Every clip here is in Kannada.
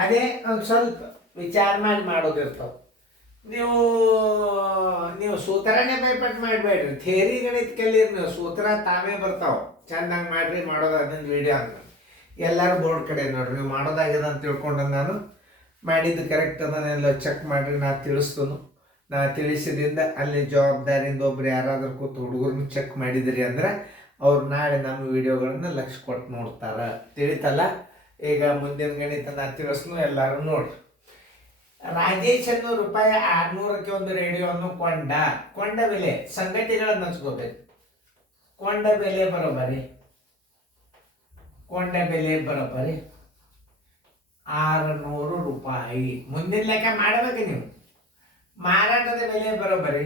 ಅದೇ ಒಂದು ಸ್ವಲ್ಪ ವಿಚಾರ ಮಾಡಿ ಮಾಡೋದಿರ್ತಾವೆ. ನೀವು ನೀವು ಸೂತ್ರನೇ ಭಯಪಟ್ಟು ಮಾಡಬೇಡ್ರಿ, ಥೇರಿ ಗಣಿತ ಕಲೀರಿ. ನೀವು ಸೂತ್ರ ತಾವೇ ಬರ್ತಾವೆ, ಚೆಂದಂಗೆ ಮಾಡಿರಿ. ಮಾಡೋದು ಅದನ್ನ ವಿಡಿಯೋ ಅಂತ ಎಲ್ಲರೂ ಬೋರ್ಡ್ ಕಡೆ ನೋಡ್ರಿ. ನೀವು ಮಾಡೋದಾಗ್ಯದ ಅಂತ ತಿಳ್ಕೊಂಡು ನಾನು ಮಾಡಿದ್ದು ಕರೆಕ್ಟ್ ಅದನ್ನೆಲ್ಲ ಚೆಕ್ ಮಾಡಿರಿ. ನಾ ತಿಳಿಸ್ತನು. ನಾ ತಿಳಿಸಿದಿಂದ ಅಲ್ಲಿ ಜವಾಬ್ದಾರಿಯಿಂದ ಒಬ್ರು ಯಾರಾದ್ರೂ ಕೂತು ಹುಡುಗರನ್ನ ಚೆಕ್ ಮಾಡಿದ್ರಿ ಅಂದ್ರೆ ಅವ್ರು ನಾಳೆ ನಮ್ಮ ವಿಡಿಯೋಗಳನ್ನ ಲಕ್ಷ ಕೊಟ್ಟು ನೋಡ್ತಾರೆ. ತಿಳಿತಲ್ಲ? ಈಗ ಮುಂದಿನ ಗಣಿತ ನಾ ತಿಳಿಸ್ನು, ಎಲ್ಲರೂ ನೋಡ್ರಿ. ರಾಜೇಶ್ ರೂಪಾಯಿ 600ಕ್ಕೆ ಒಂದು ರೇಡಿಯೋವನ್ನು ಕೊಂಡ ಬೆಲೆ ಸಂಗತಿಗಳನ್ನು ಹಚ್ಕೋಬೇಕು. ಕೊಂಡ ಬೆಲೆ ಬರೋಬರಿ 600 ರೂಪಾಯಿ. ಮುಂದಿನ ಲೆಕ್ಕ ಮಾಡಬೇಕು ನೀವು. ಮಾರಾಟದ ಬೆಲೆ ಬರೋಬರಿ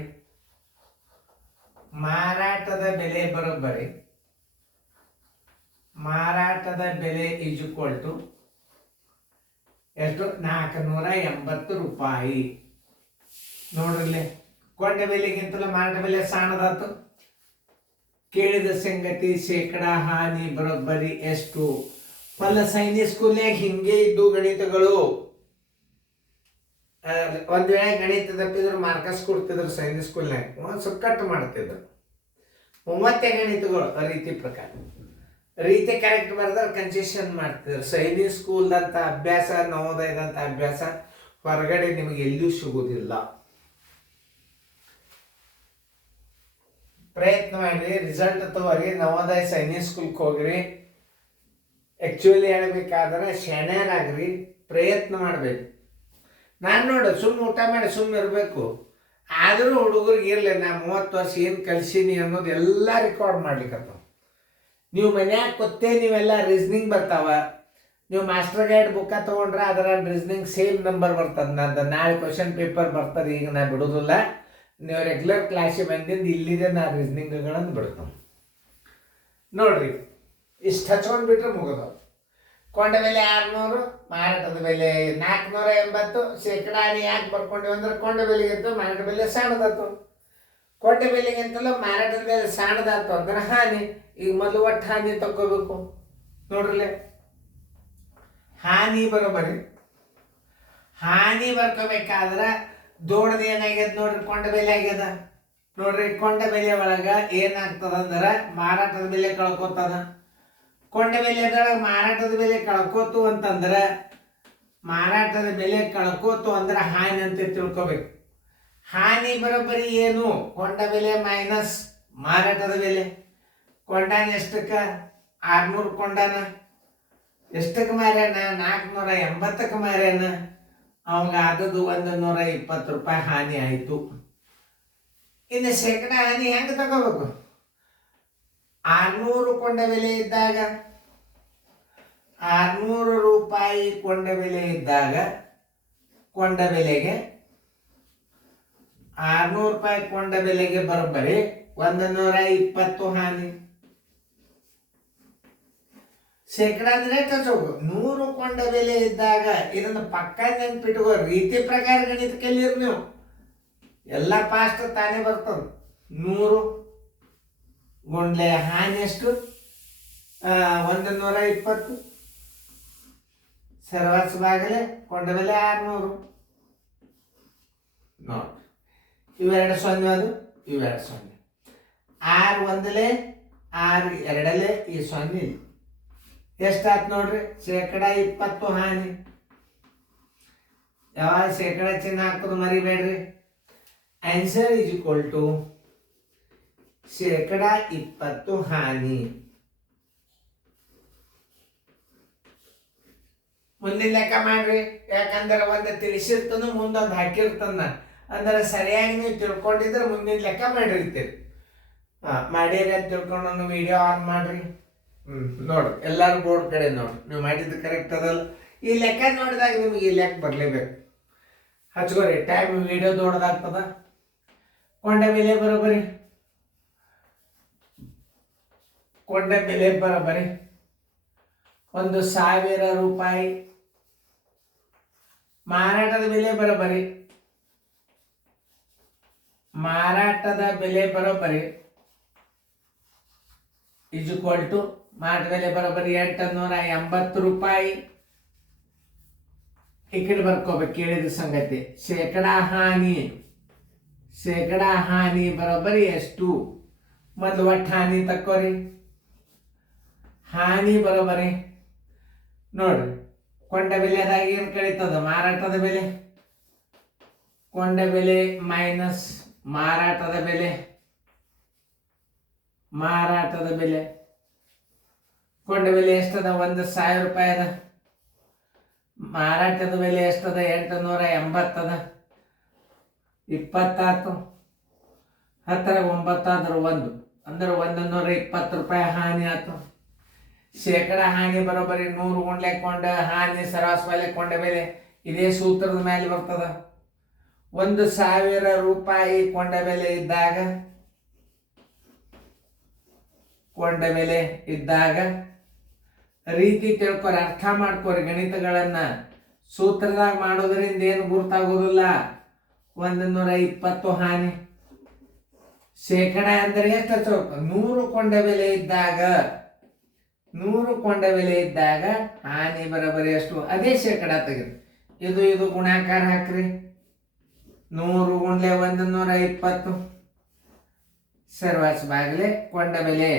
ಮಾರಾಟದ ಬೆಲೆ ಈಜುಕೊಳ್ತು ಎಷ್ಟು? 480 ರೂಪಾಯಿ. ನೋಡ್ರಲ್ಲಿ, ಕೊಂಡ ಬೆಲೆಗಿಂತಲೂ ಮಾರಾಟ ಬೆಲೆ ಸಣ್ಣದಾತು. ಕೇಳಿದ ಸಂಗತಿ ಶೇಕಡಾ ಹಾನಿ ಬರೋಬ್ಬರಿ ಎಷ್ಟು? ಸೈನಿಕ್ ಸ್ಕೂಲ್ನಾಗ ಹಿಂಗೆ ಇದ್ದು ಗಣಿತಗಳು. ಒಂದ್ ವೇಳೆ ಗಣಿತ ತಪ್ಪಿದ್ರು ಮಾರ್ಕಸ್ ಕೊಡ್ತಿದ್ರು ಸೈನಿಕ್ ಸ್ಕೂಲ್ನಾಗ, ಒಂದು ಸ್ವಲ್ಪ ಕಟ್ ಮಾಡ್ತಿದ್ರು. 30 ಗಣಿತಗಳು ರೀತಿ ಕರೆಕ್ಟ್ ಬರೆದ್ರೆ ಕನ್ಸೆಷನ್ ಮಾಡ್ತಿದ್ರು. ಸೈನಿಕ್ ಸ್ಕೂಲ್ದಂಥ ಅಭ್ಯಾಸ, ನವೋದಯದಂಥ ಅಭ್ಯಾಸ ಹೊರಗಡೆ ನಿಮಗೆ ಎಲ್ಲಿಯೂ ಸಿಗೋದಿಲ್ಲ. ಪ್ರಯತ್ನ ಮಾಡಿರಿ, ರಿಸಲ್ಟ್ ತಗೋರಿ. ನವೋದಯ ಸೈನಿಕ್ ಸ್ಕೂಲ್ಗೆ ಹೋಗ್ರಿ. ಆ್ಯಕ್ಚುಲಿ ಹೇಳ್ಬೇಕಾದ್ರೆ ಶಾಣ್ಯರಾಗ್ರಿ, ಪ್ರಯತ್ನ ಮಾಡಬೇಕು. ನಾನು ನೋಡು ಸುಮ್ಮನೆ ಊಟ ಮಾಡಿ ಸುಮ್ಮನೆ ಇರಬೇಕು. ಆದರೂ ಹುಡುಗರಿಗೆ ಇರಲಿ, ನಾ 30 ವರ್ಷ ಏನು ಕಲಿಸೀನಿ ಅನ್ನೋದು ಎಲ್ಲ ರೆಕಾರ್ಡ್ ಮಾಡ್ಲಿಕ್ಕತ್ತ. ನೀವು ಮನ್ಯಾಗ ಕೊತ್ತೇ ನೀವೆಲ್ಲ ರೀಸ್ನಿಂಗ್ ಬರ್ತಾವ. ನೀವು ಮಾಸ್ಟರ್ ಗೈಡ್ ಬುಕ್ಕ ತೊಗೊಂಡ್ರೆ ಅದರ ರೀಸ್ನಿಂಗ್ ಸೇಮ್ ನಂಬರ್ ಬರ್ತದೆ. ನಂದು ನಾಳೆ ಕ್ವಶನ್ ಪೇಪರ್ ಬರ್ತದೆ. ಈಗ ನಾ ಬಿಡೋದಿಲ್ಲ. ನೀವು ರೆಗ್ಯುಲರ್ ಕ್ಲಾಸಿಗೆ ಬಂದಿಂದ ಇಲ್ಲಿದೆ ನಾ ರೀಸ್ನಿಂಗ್ಗಳನ್ನು ಬಿಡ್ತಾವೆ. ನೋಡ್ರಿ, ಇಷ್ಟು ಹಚ್ಕೊಂಡು ಬಿಟ್ರೆ ಮುಗಿದವು. ಕೊಂಡ ಬೆಲೆ 600, ಮಾರಾಟದ ಬೆಲೆ 480. ಶೇಕಡಾ ಯಾಕೆ ಬರ್ಕೊಂಡಿವಿ ಅಂದ್ರೆ ಕೊಂಡ ಬೆಲೆಗಿಂತ ಮಾರಾಟ ಬೆಲೆ ಸಣ್ಣದಾತು. ಕೊಂಡ ಬೆಲೆಗಿಂತಲೂ ಮಾರಾಟದ ಬೆಲೆ ಸಣ್ಣದಾತು ಅಂದ್ರೆ ಹಾನಿ. ಈಗ ಮೊದಲು ಒಟ್ಟು ಹಾನಿ ತಗೋಬೇಕು. ನೋಡ್ರಲ್ಲೇ, ಹಾನಿ ಬರ್ಕೋಬೇಕಾದ್ರೆ ದೊಡ್ಡದು ಏನಾಗ್ಯದ ನೋಡ್ರಿ, ಕೊಂಡ ಬೆಲೆ ಆಗ್ಯದ ನೋಡ್ರಿ. ಕೊಂಡ ಬೆಲೆ ಒಳಗೆ ಏನಾಗ್ತದಂದ್ರೆ ಮಾರಾಟದ ಬೆಲೆ ಕಳ್ಕೊತದ. ಕೊಂಡ ಬೆಲೆದೊಳಗೆ ಮಾರಾಟದ ಬೆಲೆ ಕಳ್ಕೋತು ಅಂತಂದ್ರೆ ಹಾನಿ ಅಂತ ತಿಳ್ಕೊಬೇಕು. ಹಾನಿ ಬರೋಬ್ಬರಿ ಏನು? ಕೊಂಡ ಬೆಲೆ ಮೈನಸ್ ಮಾರಾಟದ ಬೆಲೆ. ಕೊಂಡಾನ ಎಷ್ಟಕ್ಕೆ? 600 ಕೊಂಡಾನ. ಎಷ್ಟಕ್ಕೆ ಮಾರ್ಯಾನ? 480ಕ್ಕೆ ಮಾರ್ಯಾನ. ಅವಾಗ ಆದದ್ದು 120 ರೂಪಾಯಿ ಹಾನಿ ಆಯಿತು. ಇನ್ನು ಶೇಕಡಾ ಹಾನಿ ಹೆಂಗೆ ತಗೋಬೇಕು? 600 ಕೊಂಡ ಬೆಲೆ ಇದ್ದಾಗ, 600 ರೂಪಾಯಿ ಕೊಂಡ ಬೆಲೆ ಇದ್ದಾಗ, ಕೊಂಡ ಬೆಲೆಗೆ 600 ರೂಪಾಯಿ ಕೊಂಡ ಬೆಲೆಗೆ ಬರೋಬ್ಬರಿ 120 ಹಾನಿ. ಶೇಕಡಾ ಅಂದ್ರೆ ತಗೋಬೇಕು. 100 ಕೊಂಡ ಬೆಲೆ ಇದ್ದಾಗ ಇದನ್ನು ಪಕ್ಕ ನೆನ್ಪಿಟ್ಕೋ. ರೀತಿ ಪ್ರಕಾರ ಗಣಿತ ಕಲೀರಿ ನೀವು. ಎಲ್ಲ ಪಾಸ್ಟ್ ತಾನೇ ಬರ್ತದೆ. 100 ಗುಂಡ್ಲೆ ಹಾನಿ ಎಷ್ಟು? 120. ಸರ್ವಸ್ವಾಗಲೇ ಕೊಂಡ ಬೆಲೆ 600. ನೋಡಿ, ಇವೆರಡು ಸೊನ್ನೆ, ಅದು ಇವೆರಡು ಸೊನ್ನೆ. 6 ಒಂದಲೇ 6 ಎರಡಲೇ ಈ ಸೊನ್ನೆ. ಎಷ್ಟಾಯ್ತು ನೋಡ್ರಿ? ಶೇಕಡಾ 20 ಹಾನಿ. ಯಾವಾಗ ಶೇಕಡಾ ಚಿಹ್ನೆ ಹಾಕೋದು ಮರಿಬೇಡ್ರಿ. ಆನ್ಸರ್ ಈಸ್ ಈಕ್ವಲ್ ಟು ಶೇಕಡಾ 20 ಹಾನಿ. ಮುಂದಿನ ಲೆಕ್ಕ ಮಾಡ್ರಿ. ಯಾಕಂದ್ರೆ ಒಂದು ತಿಳಿಸಿರ್ತಾನು, ಮುಂದೊಂದು ಹಾಕಿರ್ತಾನ. ಅಂದ್ರೆ ಸರಿಯಾಗಿ ನೀವು ತಿಳ್ಕೊಂಡಿದ್ರೆ ಮುಂದಿನ ಲೆಕ್ಕ ಮಾಡಿರ್ತೀರಿ. ಮಾಡಿರಿ ಅಂತ ತಿಳ್ಕೊಂಡು ಒಂದು ವಿಡಿಯೋ ಆನ್ ಮಾಡ್ರಿ. ನೋಡ್ರಿ, ಎಲ್ಲರೂ ಬೋರ್ಡ್ ಕಡೆ ನೋಡ್ರಿ. ನೀವು ಮಾಡಿದ್ದು ಕರೆಕ್ಟ್ ಅದಲ್ಲ. ಈ ಲೆಕ್ಕ ನೋಡಿದಾಗ ನಿಮಗೆ ಈ ಲೆಕ್ಕ ಬರಲೇಬೇಕು. ಹಚ್ಕೋರಿ. ಟೈಮ್ ವಿಡಿಯೋ ದೊಡ್ಡದಾಗ್ತದ. ಕೊಂಡ ಬೆಲೆ ಬರೋಬರಿ 1,000 ರೂಪಾಯಿ. ಮಾರಾಟದ ಬೆಲೆ ಬರೋಬರಿ ಈಕ್ವಲ್ ಟು ಮಾರಾಟ ಬೆಲೆ ಬರೋಬರಿ 880 ರೂಪಾಯಿ. ಈ ಕಡೆ ಬರ್ಕೋಬೇಕು ಕೇಳಿದ ಸಂಗತಿ. ಶೇಕಡಾ ಹಾನಿ ಬರೋಬ್ಬರಿ ಎಷ್ಟು? ಮೊದಲು ಒಟ್ಟು ಹಾನಿ ತಕ್ಕೋರಿ. ಹಾನಿ ಬರೋಬ್ಬರಿ ನೋಡ್ರಿ, ಕೊಂಡ ಬೆಲೆದಾಗ ಏನು ಕಳೀತದ? ಮಾರಾಟದ ಬೆಲೆ. ಕೊಂಡ ಬೆಲೆ ಮೈನಸ್ ಮಾರಾಟದ ಬೆಲೆ. ಕೊಂಡ ಬೆಲೆ ಎಷ್ಟದ? 1,000 ರೂಪಾಯಿ ಅದ. ಮಾರಾಟದ ಬೆಲೆ ಎಷ್ಟದ? 880 ಅದ. 20 ಆಯ್ತು. 10 9 ಆದ್ರೆ 1 ಅಂದ್ರೆ 120 ರೂಪಾಯಿ ಹಾನಿ ಆಯ್ತು. ಶೇಕಡಾ ಹಾನಿ ಬರೋಬ್ಬರಿ 100 ಗುಂಡ್ಲೆ ಕೊಂಡ ಹಾನಿ ಸರಾಸರಿ ಬೆಲೆ ಕೊಂಡ ಬೆಲೆ. ಇದೇ ಸೂತ್ರದ ಮೇಲೆ ಬರ್ತದ. 1,000 ರೂಪಾಯಿ ಕೊಂಡ ಬೆಲೆ ಇದ್ದಾಗ ರೀತಿ ತಿಳ್ಕೊರಿ, ಅರ್ಥ ಮಾಡ್ಕೊರಿ. ಗಣಿತಗಳನ್ನ ಸೂತ್ರದಾಗ ಮಾಡೋದ್ರಿಂದ ಏನು ಗುರ್ತಾಗೋದಿಲ್ಲ. 120 ಹಾನಿ. ಶೇಕಡ ಅಂದ್ರೆ ಎಷ್ಟು? 100 ಕೊಂಡ ಬೆಲೆ ಇದ್ದಾಗ ಹಾನಿ ಬರೋಬ್ಬರಿ ಎಷ್ಟು? ಅದೇ ಶೇಕಡ ತೆಗೆದು ಇದು ಗುಣಾಕಾರ ಹಾಕ್ರಿ. 100 ಗುಂಡ್ಲೆ 120 ಸರ್ವಾಸ್ ಬಾಗ್ಲೆ ಕೊಂಡ ಬೆಲೆ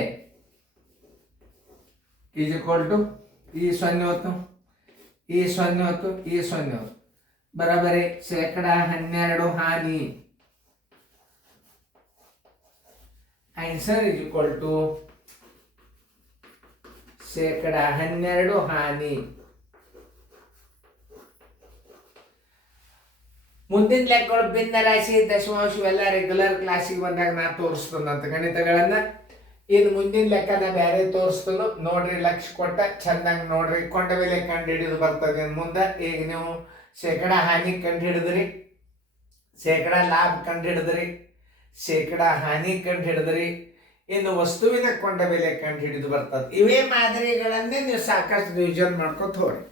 ಈಜ್ಕೊಲ್ಟು ಈ 0 ಬರೋಬ್ಬರಿ ಶೇಕಡ 12 ಹಾನಿ. ಆನ್ಸರ್ ಈಜ್ಕೊಲ್ಟು ಶೇಕಡ 12 ಹಾನಿ. ಮುಂದಿನ ಲೆಕ್ಕಗಳು ಭಿನ್ನ ರಾಶಿ ದಶಮಾಂಶ ಇವೆಲ್ಲ ರೆಗ್ಯುಲರ್ ಕ್ಲಾಸಿಗೆ ಬಂದಾಗ ನಾ ತೋರಿಸ್ತದಂತ ಗಣಿತಗಳನ್ನ. ಇನ್ನು ಮುಂದಿನ ಲೆಕ್ಕನ ಬೇರೆ ತೋರಿಸ್ತನು ನೋಡ್ರಿ. ಲಕ್ಷ ಕೊಟ್ಟ ಚಂದಂಗೆ ನೋಡ್ರಿ. ಕೊಂಡ ಬೆಲೆ ಕಂಡು ಹಿಡಿದು ಬರ್ತದೆ ಮುಂದೆ. ಈಗ ನೀವು ಶೇಕಡ ಹಾನಿ ಕಂಡು ಹಿಡಿದ್ರಿ, ಶೇಕಡ ಲಾಭ ಕಂಡು ಹಿಡಿದ್ರಿ, ಶೇಕಡ ಹಾನಿ ಕಂಡು ಹಿಡಿದ್ರಿ. ಇನ್ನು ವಸ್ತುವಿನ ಕೊಂಡ ಬೆಲೆ ಕಂಡು ಹಿಡಿದು ಬರ್ತದೆ. ಇವೇ ಮಾದರಿಗಳನ್ನೇ ನೀವು ಸಾಕಷ್ಟು ರಿವಿಷನ್ ಮಾಡ್ಕೊತ ಹೋಗ್ರಿ.